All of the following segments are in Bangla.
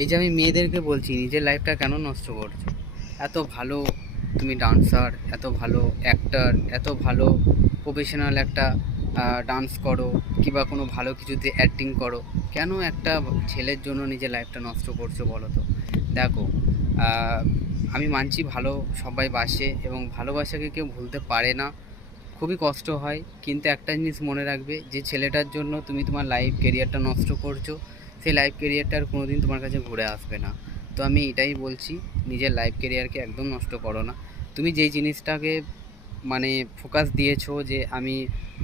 এই যে আমি মেয়েদেরকে বলছি নিজের লাইফটা কেন নষ্ট করছো। এত ভালো তুমি ডান্সার, এত ভালো অ্যাক্টার, এত ভালো প্রফেশনাল একটা ডান্স করো কিংবা কোনো ভালো কিছুতে অ্যাক্টিং করো, কেন একটা ছেলের জন্য নিজের লাইফটা নষ্ট করছো বলো তো? দেখো, আহ, আমি মানছি ভালো সবাই বাসে এবং ভালোবাসাকে কেউ ভুলতে পারে না, খুবই কষ্ট হয়, কিন্তু একটা জিনিস মনে রাখবে, যে ছেলেটার জন্য তুমি তোমার লাইফ কেরিয়ারটা নষ্ট করছো, সেই লাইফ কেরিয়ারটা আর কোনো দিন তোমার কাছে ঘুরে আসবে না। তো আমি এটাই বলছি, নিজের লাইফ কেরিয়ারকে একদম নষ্ট করো না। তুমি যেই জিনিসটাকে মানে ফোকাস দিয়েছো যে আমি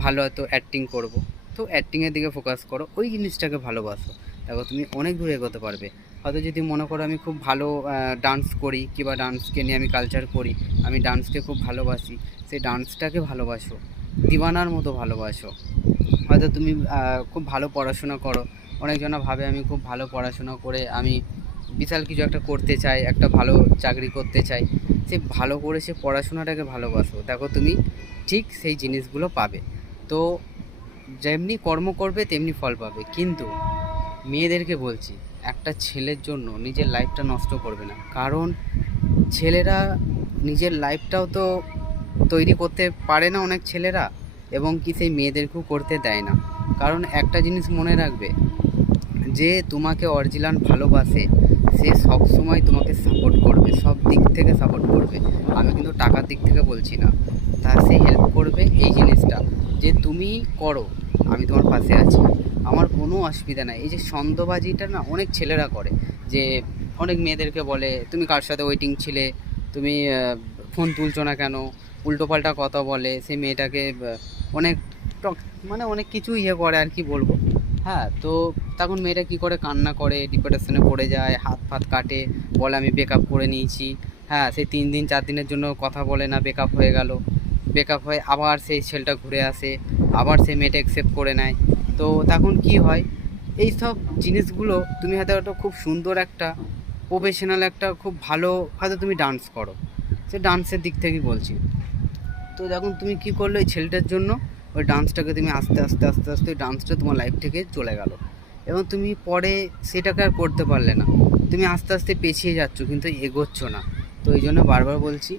ভালো হয়তো অ্যাক্টিং করব, তো অ্যাক্টিংয়ের দিকে ফোকাস করো, ওই জিনিসটাকে ভালোবাসো। দেখো তুমি অনেক দূর এগোতে পারবে। হয়তো যদি মনে করো আমি খুব ভালো ডান্স করি কিংবা ডান্সকে নিয়ে আমি কালচার করি, আমি ডান্সকে খুব ভালোবাসি, সেই ডান্সটাকে ভালোবাসো, দিওয়ানার মতো ভালোবাসো। হয়তো তুমি খুব ভালো পড়াশোনা করো, অনেকজনা ভাবে আমি খুব ভালো পড়াশোনা করে আমি বিশাল কিছু একটা করতে চাই, একটা ভালো চাকরি করতে চাই। সে ভালো করে সে পড়াশোনাটাকে ভালোবাসো, দেখো তুমি ঠিক সেই জিনিসগুলো পাবে। তো যেমনি কর্ম করবে তেমনি ফল পাবে। কিন্তু মেয়েদেরকে বলছি, একটা ছেলের জন্য নিজের লাইফটা নষ্ট করবে না, কারণ ছেলেরা নিজের লাইফটাও তো তৈরি করতে পারে না অনেক ছেলেরা, এবং কি সেই মেয়েদেরকেও করতে দেয় না। কারণ একটা জিনিস মনে রাখবে, যে তোমাকে অরিজিনাল ভালোবাসে সে সব সময় তোমাকে সাপোর্ট করবে, সব দিক থেকে সাপোর্ট করবে। আমি কিন্তু টাকার দিক থেকে বলছি না, তা সে হেল্প করবে এই জিনিসটা, যে তুমি করো, আমি তোমার পাশে আছি, আমার কোনো অসুবিধা নাই। এই যে সন্দেহবাজিটা না অনেক ছেলেরা করে, যে অনেক মেয়েদেরকে বলে তুমি কার সাথে ওয়েটিং ছিলে, তুমি ফোন তুলছো না কেন, উল্টোপাল্টা কথা বলে সেই মেয়েটাকে, অনেক টক মানে অনেক কিছু ইয়ে করে আর কি বলবো। হ্যাঁ, তো তখন মেয়েটা কী করে, কান্না করে, ডিপ্রেশনে পড়ে যায়, হাত ফাত কাটে, বলে আমি ব্রেকআপ করে নিয়েছি। হ্যাঁ, সেই 3 দিন 4 দিনের জন্য কথা বলে না, ব্রেকআপ হয়ে গেল, ব্রেকআপ হয়ে আবার সেই ছেলেটা ঘুরে আসে, আবার সেই মেয়েটা অ্যাকসেপ্ট করে নেয়। তো তখন কি হয়, এই সব জিনিসগুলো তুমি হয়তো একটা খুব সুন্দর একটা প্রফেশনাল একটা খুব ভালো, হয়তো তুমি ডান্স করো, সে ডান্সের দিক থেকেই বলছি। তো যখন তুমি কী করলে ওই ছেলেটার জন্য ওই ডান্সটাকে তুমি আস্তে আস্তে আস্তে আস্তে ওই ডান্সটা তোমার লাইফ থেকে চলে গেল, এবং তুমি পরে সেটাকে আর করতে পারলে না, তুমি আস্তে আস্তে পেছিয়ে যাচ্ছ কিন্তু এগোচ্ছ না। তো এই জন্য বারবার বলছি,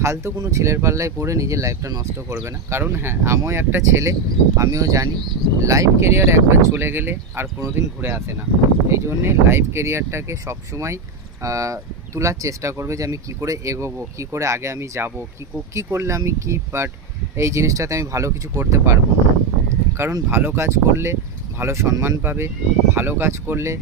ফালতু কোনো ছেলের পাল্লায় পড়ে নিজের লাইফটা নষ্ট করবে না। কারণ হ্যাঁ, আমিও একটা ছেলে, আমিও জানি লাইফ কেরিয়ার একবার চলে গেলে আর কোনো দিন ঘুরে আসে না। এই জন্যে লাইফ কেরিয়ারটাকে সবসময় তোলার চেষ্টা করবে, যে আমি কী করে এগোবো, কী করে আগে আমি যাবো, কী করলে আমি কী বাট এই জিনিসটাতে আমি ভালো কিছু করতে পারবো। কারণ ভালো কাজ করলে ভালো সম্মান পাবে, ভালো কাজ করলে